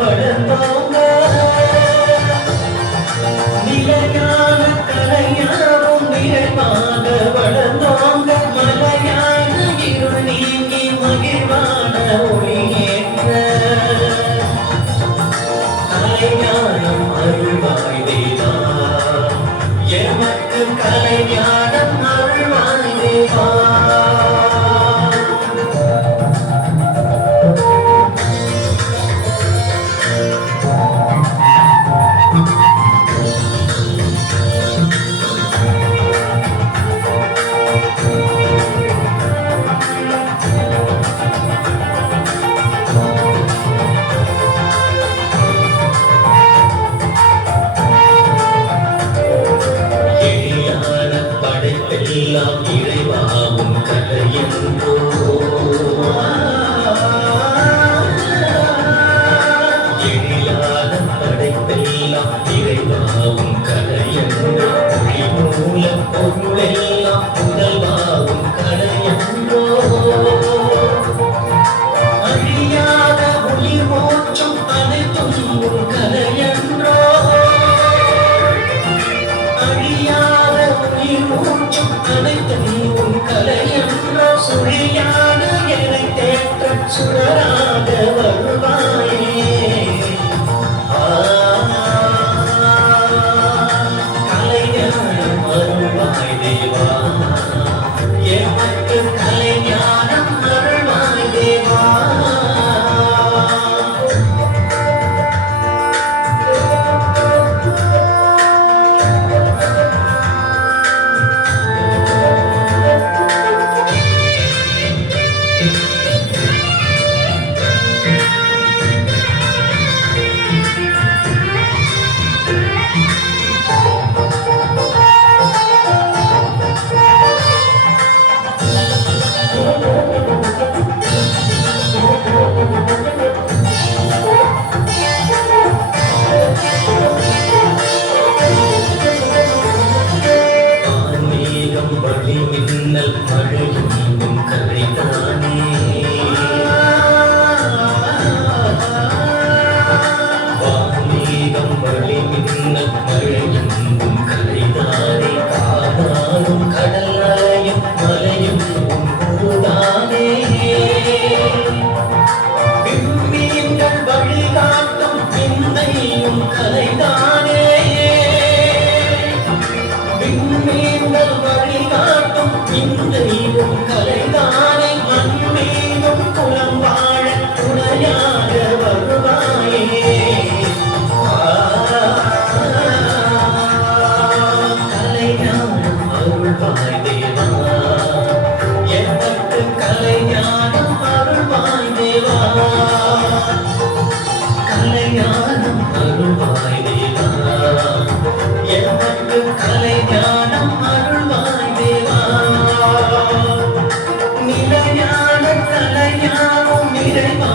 வளர்ந்தோங்க நிலையான கலையாவும் நிறைவாக வளர்ந்தோங்க மலையான இருள் நீங்கி மகிழ்வான ஒளியேற்ற கலைஞானம் அருள்வாய் தேவா எமக்கு கலைஞானம் அருள்வாய் தேவா எல்லாம் இறைவாவும் கலையென்றோ எழிலான படைப்பெல்லாம் இறைவாவும் கலையென்றோ ஒளி மூல பொருளெல்லாம் புதல்வாவும் கலையென்றோ அழியாத உயிர் மோட்சம் அனைத்தும் உன் கலையென்றோ அழியாத உயிர் மூச்சும் அனைத்தும் உன் கலையென்றோ சுழியான என்னை தேற்ற சுடராக வருவாயே கலைஞானம் அருள்வாய் தேவா எமக்கு கலைஞானம் அருள்வாய் தேவா வழி மின்னல் மழையும் கலைதானே வானேகம் வழி மின்னல் மழையும் கலைதானே காதாரும் கடல் அலையும் மலையும் உருதானே விண்மீன்கள் வழிகாட்டும் விந்தையும் கலைதானே விண்மீன்கள் வழிகாட்டும் விந்தையும் கலைதானே மண்மீனும் குலம் வாழ துணையாக வருவாயே கலைஞானம் அருள்வாய் தேவா எமக்கு கலைஞானம் அருள்வாய் தேவா கலைஞானம் அருள்வாய் தேவா எமக்கு கலைஞானம் அருள்வாய் தேவா நிலையான கலைஞானம் நிறைவா